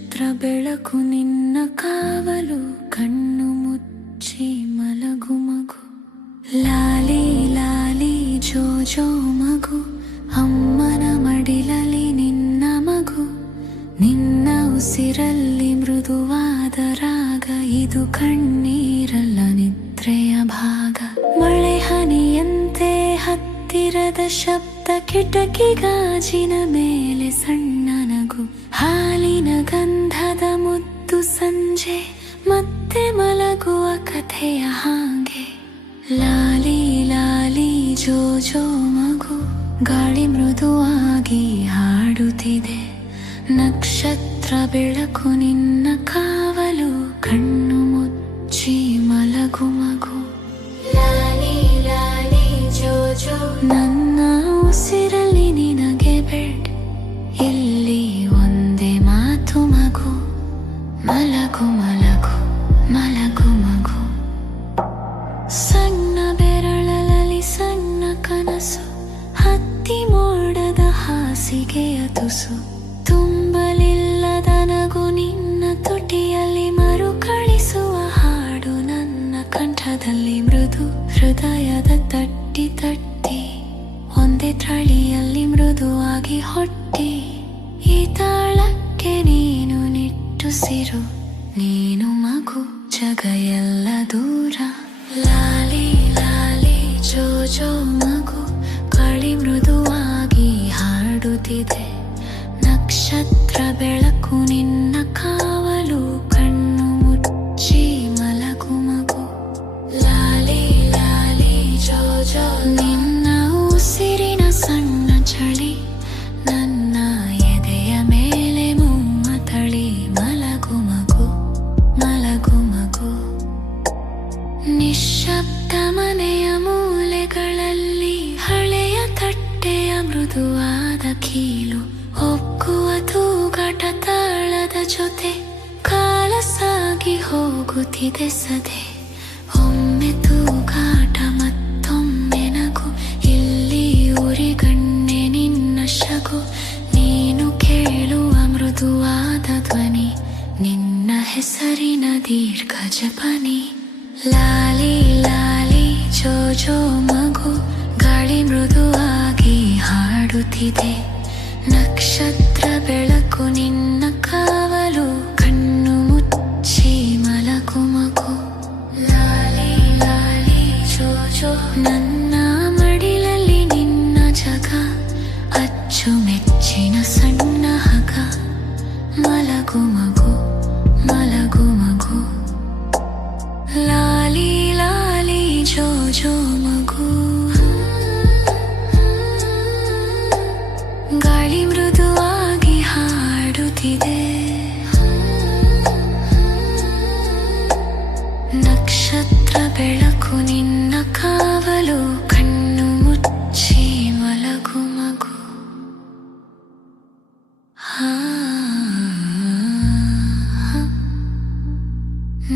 ನಕ್ಷತ್ರ ಬೆಳಕು ನಿನ್ನ ಕಾವಲು, ಕಣ್ಣು ಮುಚ್ಚಿ ಮಲಗು ಮಗು. ಲಾಲಿ ಲಾಲಿ ಜೋ ಜೋ ಮಗು, ಅಮ್ಮನ ಮಡಿಲಲ್ಲಿ ನಿನ್ನ ಮಗು. ನಿನ್ನ ಉಸಿರಲ್ಲಿ ಮೃದುವಾದ ರಾಗ, ಇದು ಕಣ್ಣೀರಲ್ಲ ನಿದ್ರೆಯ ಭಾಗ. ಮಳೆ ಹನಿಯಂತೆ ಹತ್ತಿರದ ಶಬ್ದ, ಕಿಟಕಿ ಗಾಜಿನ ಮೇಲೆ ಸಣ್ಣ ನಗು. ಹಾಲಿನ ಗಂಧದ ಮುದ್ದು ಸಂಜೆ, ಮತ್ತೆ ಮಲಗುವ ಕಥೆಯ ಹಾಗೆ. ಲಾಲಿ ಲಾಲಿ ಜೋ ಜೋ ಮಗು, ಗಾಳಿ ಮೃದುವಾಗಿ ಹಾಡುತ್ತಿದೆ. ನಕ್ಷತ್ರ ಬೆಳಕು ನಿನ್ನ ಕಾವಲು, ಕಣ್ಣು ಮುಚ್ಚಿ ಮಲಗು ಮಗು. ಲಾಲಿ ಲಾಲಿ ಜೋ ಜೋ, ನನ್ನ ಉಸಿರಲ್ಲಿ ನಿನಗೆ ಬೆಡ್. ಇಲ್ಲಿ ಒಂದೇ ಮಾತು ಮಗು, ಮಲಗು ಮಲಗು ಮಲಗು ಮಗು. ಸಣ್ಣ ಬೆರಳಲ್ಲಿ ಸಣ್ಣ ಕನಸು, ಹತ್ತಿ ಮೋಡದ ಹಾಸಿಗೆಯ ತುಸು. ತುಂಬಲಿಲ್ಲದ ನಗು ನಿನ್ನ ತುಟಿಯಲ್ಲಿ, ಮರುಕಳಿಸುವ ಹಾಡು ನನ್ನ ಕಂಠದಲ್ಲಿ. ಮೃದು ಹೃದಯದ ತಟ್ಟಿ ತಟ್ಟಿ, ಒಂದೇ ತಳಿಯಲ್ಲಿ ಮೃದುವಾಗಿ ಹೊಟ್ಟಿ. ಈ ತಾಳಕ್ಕೆ ನೀನು ನಿಟ್ಟುಸಿರು, ನೀನು ಮಗು, ಜಗ ಎಲ್ಲ ದೂರ. ಲಾಲಿ ಲಾಲಿ ಜೋ ಜೋ ಮಗು, ಗಾಳಿ ಮೃದುವಾಗಿ ಹಾಡುತ್ತಿದೆ. ನಕ್ಷತ್ರ ಬೆಳಕು ನಿನ್ನ ಕಾವಲು, ಕಣ್ಣು ಮುಚ್ಚಿ ಮಲಗು ಮಗು. ಲಾಲಿ ಲಾಲಿ ಜೋ ಜೋ, ನಿನ್ನ ಉಸಿರಿನ ಸಣ್ಣ ಚಳಿ, ನನ್ನ ಎದೆಯ ಮೇಲೆ ಮುಮ್ಮತಳಿ. ಮಲಗು ಮಗು ಮಲಗು ಮಗು. ನಿಶ್ಶಬ್ದ ಮನೆಯ ಮೂಲೆಗಳಲ್ಲಿ, ಹಳೆಯ ತಟ್ಟೆಯ ಮೃದುವಾದ ಕೀಲು. ಒಕ್ಕುವ ತೂಗಾಟ ತಾಳದ ಜೊತೆ, ಕಾಲ ಸಾಗಿ ಹೋಗುತ್ತಿದೆ ಸದೆ. ಒಮ್ಮೆ ತೂಗಾಟ ಮತ್ತೊಮ್ಮೆ ನಗು, ಇಲ್ಲಿ ಉರಿಗಣ್ಣೆ ನಿನ್ನ ಶಗು. ನೀನು ಕೇಳುವ ಮೃದುವಾದ ಧ್ವನಿ, ನಿನ್ನ ಹೆಸರಿನ ದೀರ್ಘ ಜಪನಿ. ಲಾಲಿ ಲಾಲಿ ಜೋ ಜೋ ಮಗು, ಗಾಳಿ ಮೃದುವಾಗಿ ಹಾಡುತ್ತಿದೆ. ನಕ್ಷತ್ರ ಬೆಳಕು ನಿನ್ನ ಕಾವಲು, ಕಣ್ಣು ಮುಚ್ಚಿ ಮಲಗು ಮಗು. ಲಾಲಿ ಲಾಲಿ ಜೋ ಜೋ, ನನ್ನ ಮಡಿಲಲ್ಲಿ ನಿನ್ನ ಜಗ, ಅಚ್ಚುಮೆಚ್ಚಿನ ಸಣ್ಣ ಹಗ. ಮಲಗು ಮಗು ಮಲಗು ಮಗು. ಲಾಲಿ ಲಾಲಿ ಜೋ ಜೋ ಮಗು, ಗಾಳಿ ಮೃದುವಾಗಿ ಹಾಡುತ್ತಿದೆ. ನಕ್ಷತ್ರ ಬೆಳಕು ನಿನ್ನ ಕಾವಲು, ಕಣ್ಣು ಮುಚ್ಚಿ ಮಲಗು ಮಗು.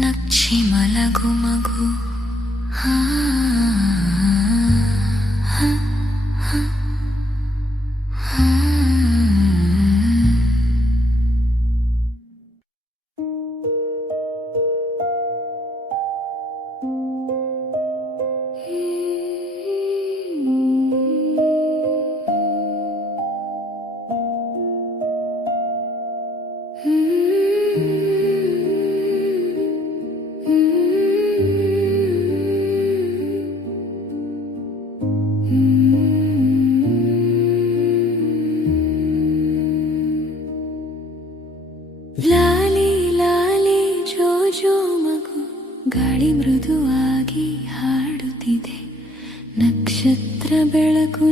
ನಚ್ಚಿ ಮಲಗು ಮಗು. ಲಾಲಿ ಲಾಲಿ ಜೋ ಜೋ ಮಗು, ಗಾಳಿ ಮೃದುವಾಗಿ ಹಾಡುತ್ತಿದೆ. ನಕ್ಷತ್ರ ಬೆಳಕು